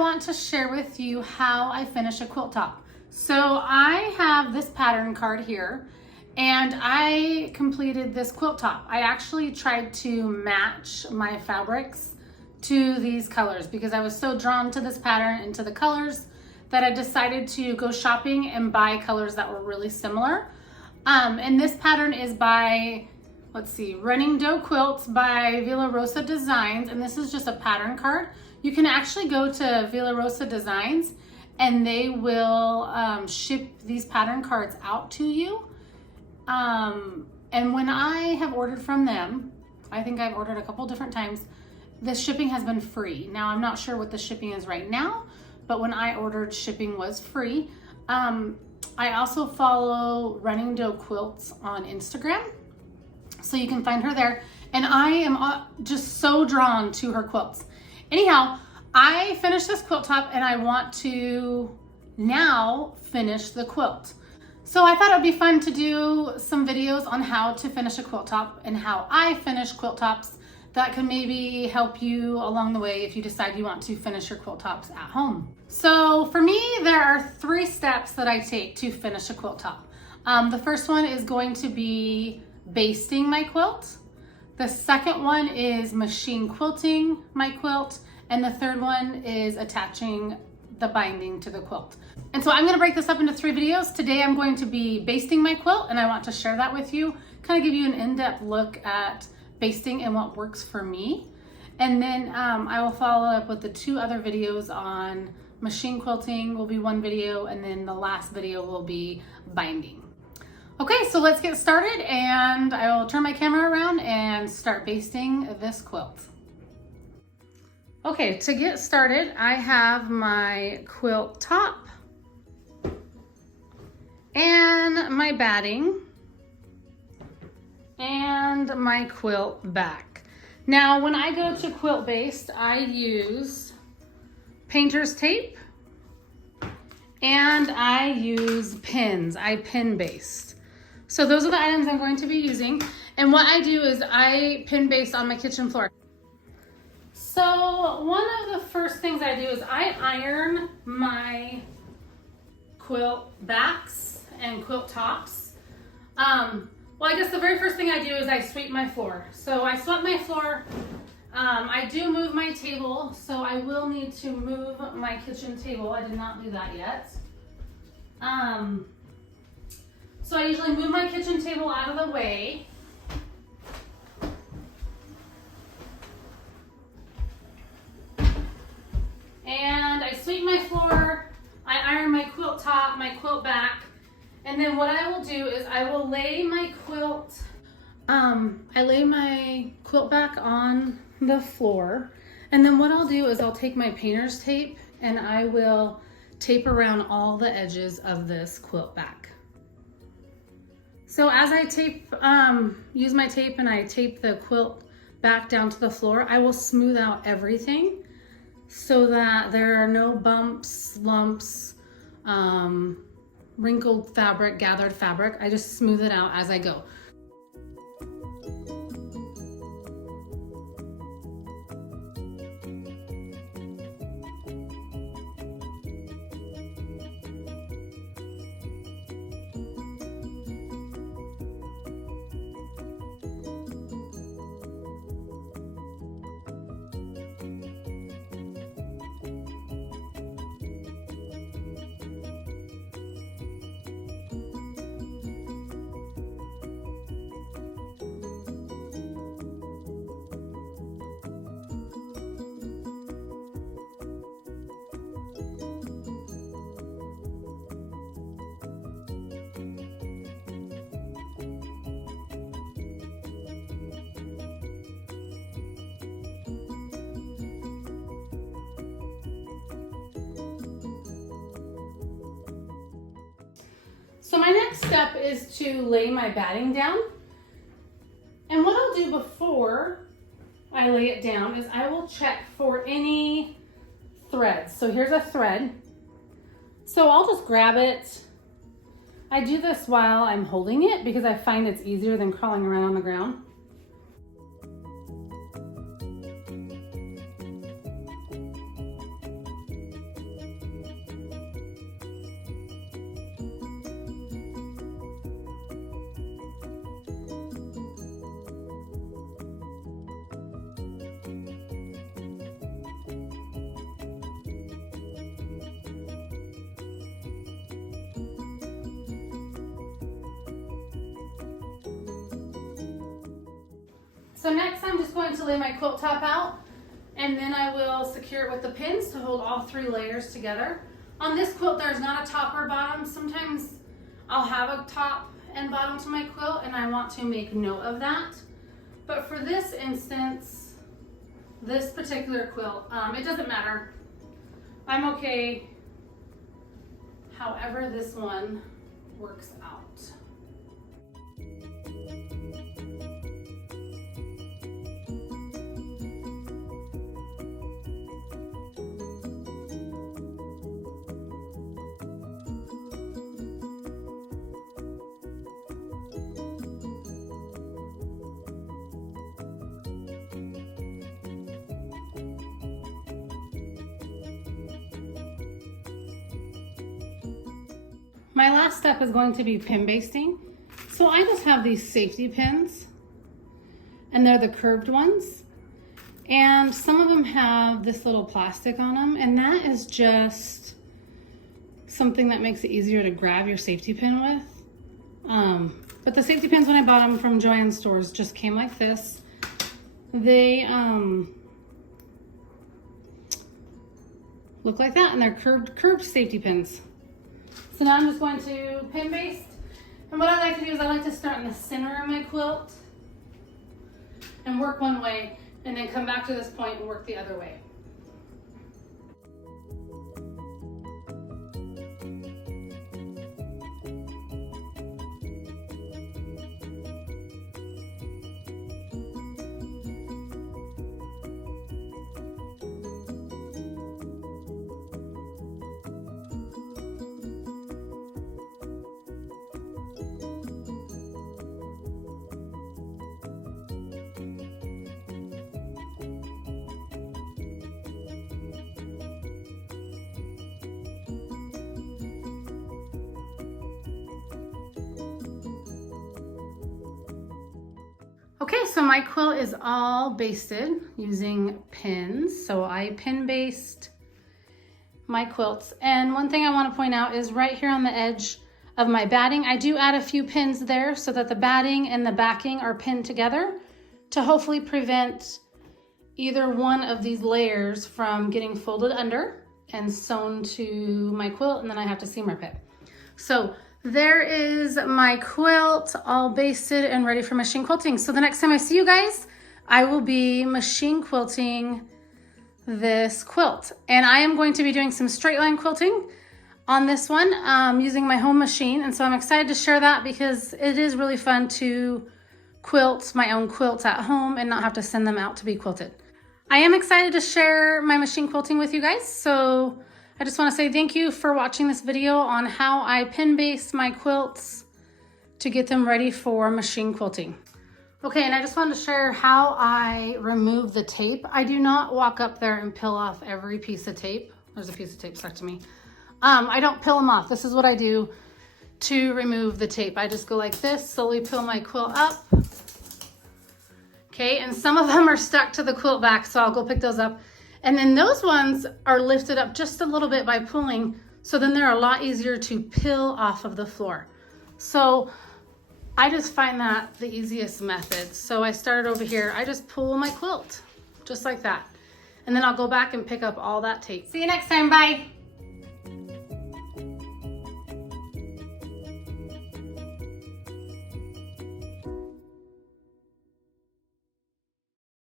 want to share with you how I finish a quilt top. So I have this pattern card here and I completed this quilt top. I actually tried to match my fabrics to these colors because I was so drawn to this pattern and to the colors that I decided to go shopping and buy colors that were really similar. And this pattern is by, let's see, Running Dough Quilts by Rosa Designs, and this is just a pattern card. You can actually go to Rosa Designs and they will ship these pattern cards out to you. And when I have ordered from them, I think I've ordered a couple different times, the shipping has been free. Now I'm not sure what the shipping is right now, but when I ordered, shipping was free. I also follow Running Dough Quilts on Instagram, so you can find her there. And I am just so drawn to her quilts. Anyhow, I finished this quilt top and I want to now finish the quilt. So I thought it would be fun to do some videos on how to finish a quilt top and how I finish quilt tops that can maybe help you along the way if you decide you want to finish your quilt tops at home. So for me, there are 3 steps that I take to finish a quilt top. The first one is going to be basting my quilt. The second one is machine quilting my quilt. And the third one is attaching the binding to the quilt. And so I'm gonna break this up into 3 videos. Today I'm going to be basting my quilt and I want to share that with you, kind of give you an in-depth look at basting and what works for me. And then I will follow up with the 2 other videos on machine quilting will be 1 video, and then the last video will be binding. Okay, so let's get started and I will turn my camera around and start basting this quilt. Okay, to get started, I have my quilt top and my batting and my quilt back. Now, when I go to quilt baste, I use painter's tape and I use pins. I pin baste. So those are the items I'm going to be using. And what I do is I pin baste on my kitchen floor. So one of the first things I do is I iron my quilt backs and quilt tops. Well, I guess the very first thing I do is I sweep my floor. So I swept my floor. I do move my table, so I will need to move my kitchen table. I did not do that yet. So I usually move my kitchen table out of the way. And I sweep my floor, I iron my quilt top, my quilt back, and then what I will do is I will lay my quilt, I lay my quilt back on the floor, and then what I'll do is I'll take my painter's tape and I will tape around all the edges of this quilt back. So as I tape, use my tape and I tape the quilt back down to the floor, I will smooth out everything so that there are no bumps, lumps, wrinkled fabric, gathered fabric. I just smooth it out as I go. So my next step is to lay my batting down. And what I'll do before I lay it down is I will check for any threads. So here's a thread. So I'll just grab it. I do this while I'm holding it because I find it's easier than crawling around on the ground. So next I'm just going to lay my quilt top out, and then I will secure it with the pins to hold all 3 layers together. On this quilt, there's not a top or bottom. Sometimes I'll have a top and bottom to my quilt, and I want to make note of that. But for this instance, this particular quilt, it doesn't matter. I'm okay however this one works out. My last step is going to be pin basting. So I just have these safety pins, and they're the curved ones. And some of them have this little plastic on them, and that is just something that makes it easier to grab your safety pin with. But the safety pins, when I bought them from Joann's stores, just came like this. They look like that, and they're curved safety pins. So now I'm just going to pin baste. And what I like to do is I like to start in the center of my quilt and work one way, and then come back to this point and work the other way. Okay, so my quilt is all basted using pins. So I pin based my quilts. And one thing I want to point out is right here on the edge of my batting, I do add a few pins there so that the batting and the backing are pinned together to hopefully prevent either one of these layers from getting folded under and sewn to my quilt, and then I have to seam rip it. So there is my quilt all basted and ready for machine quilting. So the next time I see you guys, I will be machine quilting this quilt. And I am going to be doing some straight line quilting on this one using my home machine. And so I'm excited to share that because it is really fun to quilt my own quilts at home and not have to send them out to be quilted. I am excited to share my machine quilting with you guys. So I just want to say thank you for watching this video on how I pin base my quilts to get them ready for machine quilting. Okay, and I just wanted to share how I remove the tape. I do not walk up there and peel off every piece of tape. There's a piece of tape stuck to me. I don't peel them off. This is what I do to remove the tape. I just go like this, slowly peel my quilt up. Okay, and some of them are stuck to the quilt back, so I'll go pick those up. And then those ones are lifted up just a little bit by pulling, so then they're a lot easier to peel off of the floor. So I just find that the easiest method. So I started over here, I just pull my quilt, just like that. And then I'll go back and pick up all that tape. See you next time, bye.